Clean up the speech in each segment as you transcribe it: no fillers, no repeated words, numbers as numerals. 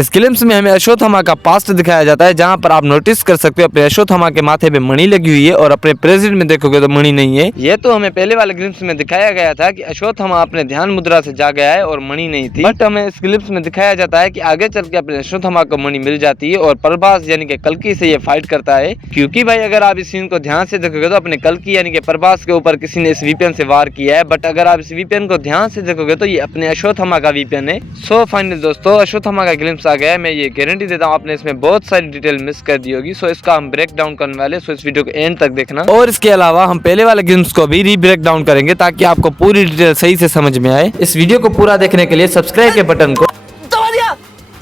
इस ग्लिम्स में हमें अश्वत्थामा का पास्ट दिखाया जाता है, जहाँ पर आप नोटिस कर सकते हो अपने अश्वत्थामा के माथे पे मणि लगी हुई है और अपने प्रेजेंट में देखोगे तो मणि नहीं है। ये तो हमें पहले वाले ग्लिम्स में दिखाया गया था कि अश्वत्थामा अपने ध्यान मुद्रा से जा गया है और मणि नहीं थी, बट हमें इस ग्लिम्स में दिखाया जाता है कि आगे चल के अपने अश्वत्थामा को मणि मिल जाती है और प्रभास यानी कि कल्कि से ये फाइट करता है। क्योंकि भाई अगर आप इस सीन को ध्यान से देखोगे तो अपने कल्कि यानी कि प्रभास के ऊपर किसी ने इस वीपन से वार किया है, बट अगर आप इस वीपन को ध्यान से देखोगे तो ये अपने अश्वत्थामा का वीपन है। सो फाइनल दोस्तों, अश्वत्थामा का ग्लिम्स आ गया है। मैं ये गारंटी देता हूँ आपने इसमें बहुत सारी डिटेल मिस कर दी होगी। सो इसका हम ब्रेक डाउन करने वाले, सो इस वीडियो को एंड तक देखना। और इसके अलावा हम पहले वाले ग्लिम्स को भी री ब्रेक डाउन करेंगे ताकि आपको पूरी डिटेल सही से समझ में आए। इस वीडियो को पूरा देखने के लिए सब्सक्राइब के बटन को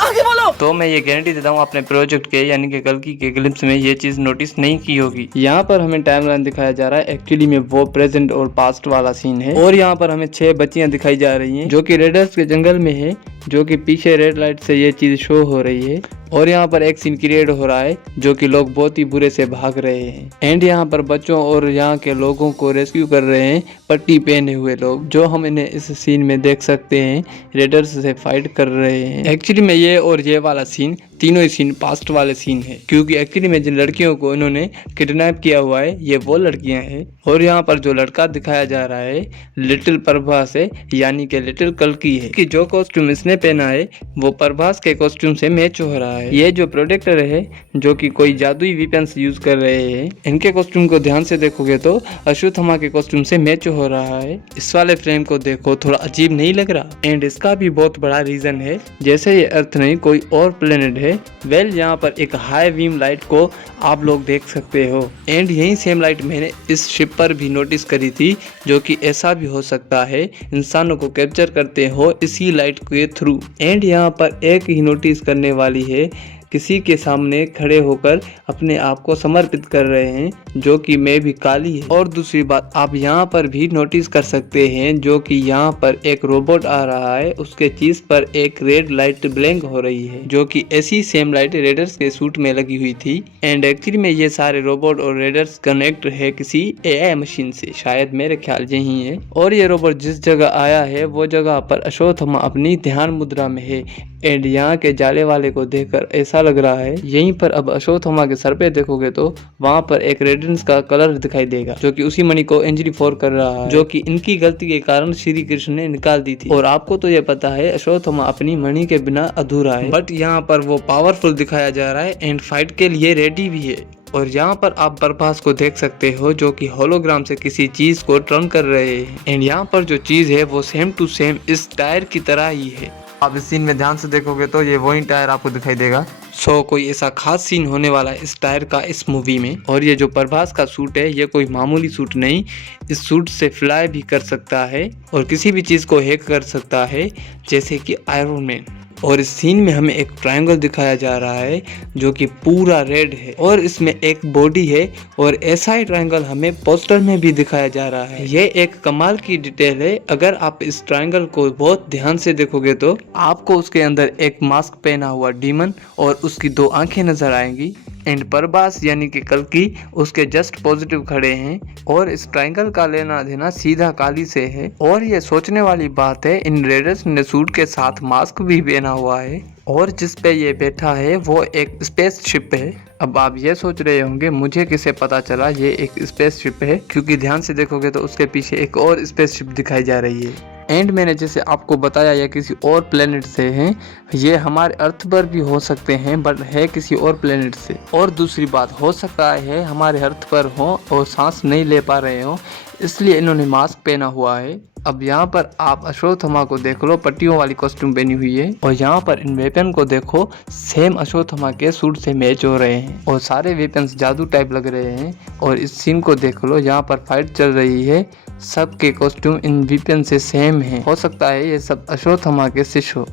आगे बोलो। तो मैं ये गारंटी देता हूँ अपने प्रोजेक्ट के यानी कि कल्कि के ग्लिम्स में ये चीज नोटिस नहीं की होगी। यहाँ पर हमें टाइमलाइन दिखाया जा रहा है, एक्चुअली में वो प्रेजेंट और पास्ट वाला सीन है। और यहाँ पर हमें 6 बच्चियां दिखाई जा रही हैं जो कि रेडर्स के जंगल में है, जो कि पीछे रेड लाइट से ये चीज शो हो रही है। और यहाँ पर एक सीन क्रिएट हो रहा है जो कि लोग बहुत ही बुरे से भाग रहे हैं एंड यहाँ पर बच्चों और यहाँ के लोगों को रेस्क्यू कर रहे हैं पट्टी पहने हुए लोग, जो हम इन्हें इस सीन में देख सकते हैं रेडर्स से फाइट कर रहे हैं। एक्चुअली में ये और ये वाला सीन, तीनों ही सीन पास्ट वाले सीन है, क्योंकि एक्चुअली में जिन लड़कियों को इन्होंने किडनैप किया हुआ है ये वो लड़कियां हैं। और यहाँ पर जो लड़का दिखाया जा रहा है लिटिल प्रभास है, यानी कि लिटिल कल्कि है, कि जो कॉस्ट्यूम इसने पहना है वो प्रभास के कॉस्ट्यूम से मैच हो रहा है। ये जो प्रोटेक्टर है जो कि कोई जादुई वेपन्स यूज कर रहे हैं, इनके कॉस्ट्यूम को ध्यान से देखोगे तो अश्वत्थामा के कॉस्ट्यूम से मैच हो रहा है। इस वाले फ्रेम को देखो, थोड़ा अजीब नहीं लग रहा? एंड इसका भी बहुत बड़ा रीजन है, जैसे ये अर्थ नहीं कोई और प्लेनेट है। वेल यहाँ पर एक हाई बीम लाइट को आप लोग देख सकते हो एंड यही सेम लाइट मैंने इस शिप पर भी नोटिस करी थी, जो कि ऐसा भी हो सकता है इंसानों को कैप्चर करते हो इसी लाइट के थ्रू। एंड यहाँ पर एक ही नोटिस करने वाली है, किसी के सामने खड़े होकर अपने आप को समर्पित कर रहे हैं, जो कि मैं भी काली है। और दूसरी बात आप यहाँ पर भी नोटिस कर सकते हैं, जो कि यहाँ पर एक रोबोट आ रहा है, उसके चीज पर एक रेड लाइट ब्लिंक हो रही है, जो कि ऐसी सेम लाइट रेडर्स के सूट में लगी हुई थी। एंड एक्चुअली में ये सारे रोबोट और रेडर्स कनेक्ट है किसी AI मशीन से, शायद मेरे ख्याल यही है। और ये रोबोट जिस जगह आया है वो जगह पर अश्वत्थामा अपनी ध्यान मुद्रा में है एंड यहाँ के जाले वाले को देखकर ऐसा लग रहा है यहीं पर अब अश्वत्थामा के सर पे देखोगे तो वहाँ पर एक रेडियंस का कलर दिखाई देगा, जो कि उसी मणि को इंजरी 4 कर रहा है, जो कि इनकी गलती के कारण श्री कृष्ण ने निकाल दी थी। और आपको तो ये पता है अश्वत्थामा अपनी मणि के बिना अधूरा है, बट यहाँ पर वो पावरफुल दिखाया जा रहा है एंड फाइट के लिए रेडी भी है। और यहाँ पर आप प्रभास को देख सकते हो जो कि होलोग्राम से किसी चीज को टर्न कर रहे हैं एंड यहाँ पर जो चीज है वो सेम टू सेम इस टायर की तरह ही है। आप इस सीन में ध्यान से देखोगे तो ये वही टायर आपको दिखाई देगा। सो कोई ऐसा खास सीन होने वाला है इस टायर का इस मूवी में। और ये जो प्रभास का सूट है ये कोई मामूली सूट नहीं, इस सूट से फ्लाई भी कर सकता है और किसी भी चीज़ को हैक कर सकता है, जैसे कि आयरन मैन। और इस सीन में हमें एक ट्रायंगल दिखाया जा रहा है जो कि पूरा रेड है और इसमें एक बॉडी है, और ऐसा ही ट्रायंगल हमें पोस्टर में भी दिखाया जा रहा है। ये एक कमाल की डिटेल है, अगर आप इस ट्रायंगल को बहुत ध्यान से देखोगे तो आपको उसके अंदर एक मास्क पहना हुआ डीमन और उसकी 2 आंखें नजर आएंगी एंड प्रभास यानी कि कल्कि उसके जस्ट पॉजिटिव खड़े हैं। और इस ट्रायंगल का लेना देना सीधा काली से है। और ये सोचने वाली बात है, इन रेडर्स ने सूट के साथ मास्क भी पहना हुआ है और जिस पे ये बैठा है वो एक स्पेस शिप है। अब आप ये सोच रहे होंगे मुझे किसे पता चला ये एक स्पेस शिप है, क्योंकि ध्यान से देखोगे तो उसके पीछे एक और स्पेस शिप दिखाई जा रही है। एंड मैंने जैसे आपको बताया ये किसी और प्लेनेट से हैं, ये हमारे अर्थ पर भी हो सकते हैं बट है किसी और प्लेनेट से। और दूसरी बात, हो सकता है हमारे अर्थ पर हो और सांस नहीं ले पा रहे हो, इसलिए इन्होंने मास्क पहना हुआ है। अब यहाँ पर आप अश्वत्थामा को देख लो, पट्टियों वाली कॉस्ट्यूम पहनी हुई है, और यहाँ पर इन वेपन को देखो सेम अश्वत्थामा के सूट से मैच हो रहे हैं और सारे वेपन्स जादू टाइप लग रहे हैं। और इस सीन को देख लो, यहाँ पर फाइट चल रही है, सबके कॉस्ट्यूम इन वेपन से सेम है। हो सकता है ये सब अश्वत्थामा के शिष्य हो।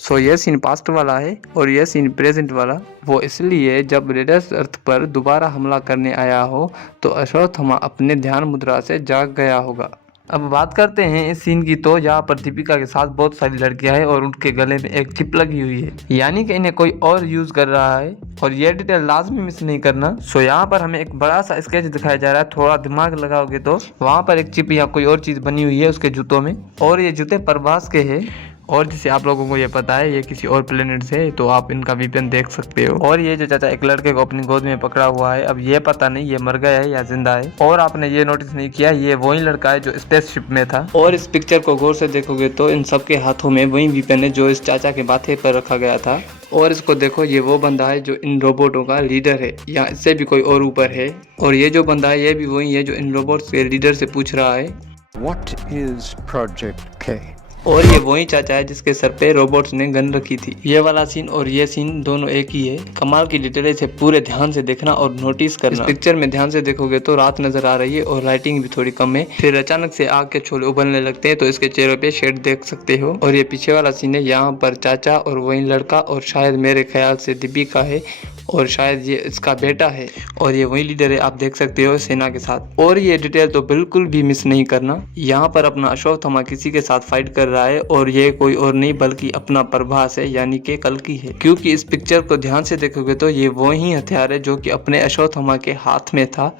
सो ये सीन पास्ट वाला है और ये सीन प्रेजेंट वाला, वो इसलिए जब रेडर्स अर्थ पर दोबारा हमला करने आया हो तो अश्वत्थामा अपने ध्यान मुद्रा से जाग गया होगा। अब बात करते हैं इस सीन की, तो यहाँ पर दीपिका के साथ बहुत सारी लड़कियां हैं और उनके गले में एक चिप लगी हुई है, यानी कि इन्हें कोई और यूज कर रहा है और ये डिटेल लाजमी मिस नहीं करना। सो यहाँ पर हमें एक बड़ा सा स्केच दिखाया जा रहा है, थोड़ा दिमाग लगाओगे तो वहाँ पर एक चिप या कोई और चीज बनी हुई है उसके जूतों में, और ये जूते प्रभास के हैं। और जिसे आप लोगों को ये पता है ये किसी और प्लेनेट से, तो आप इनका वीपन देख सकते हो। और ये जो चाचा एक लड़के को अपनी गोद में पकड़ा हुआ है, अब ये पता नहीं ये मर गया है या जिंदा है। और आपने ये नोटिस नहीं किया, ये वही लड़का है जो स्पेसशिप में था। और इस पिक्चर को गौर से देखोगे तो इन सबके हाथों में वही वीपन है जो इस चाचा के माथे पर रखा गया था। और इसको देखो, ये वो बंदा है जो इन रोबोटों का लीडर है, या इससे भी कोई और ऊपर है। और ये जो बंदा है ये भी वही है जो इन रोबोट्स के लीडर से पूछ रहा है What is Project K? और ये वही चाचा है जिसके सर पे रोबोट्स ने गन रखी थी। ये वाला सीन और ये सीन दोनों एक ही है। कमाल की डिटेल से पूरे ध्यान से देखना और नोटिस करना। इस पिक्चर में ध्यान से देखोगे तो रात नजर आ रही है और लाइटिंग भी थोड़ी कम है। फिर अचानक से आग के छोले उबलने लगते हैं तो इसके चेहरे पे शेड देख सकते हो। और ये पीछे वाला सीन है, यहाँ पर चाचा और वही लड़का और शायद मेरे ख्याल से दीपिका है और शायद ये इसका बेटा है। और ये वही लीडर है, आप देख सकते हो सेना के साथ। और ये डिटेल तो बिल्कुल भी मिस नहीं करना। यहाँ पर अपना अश्वत्थामा किसी के साथ फाइट कर रहा है और ये कोई और नहीं बल्कि अपना प्रभास है, यानी कि कल्कि है। क्योंकि इस पिक्चर को ध्यान से देखोगे तो ये वही हथियार है जो कि अपने अश्वत्थामा के हाथ में था।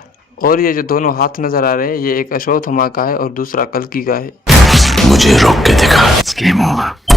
और ये जो दोनों हाथ नजर आ रहे हैं ये एक अश्वत्थामा का है और दूसरा कल्कि का है। मुझे रोक के दिखा।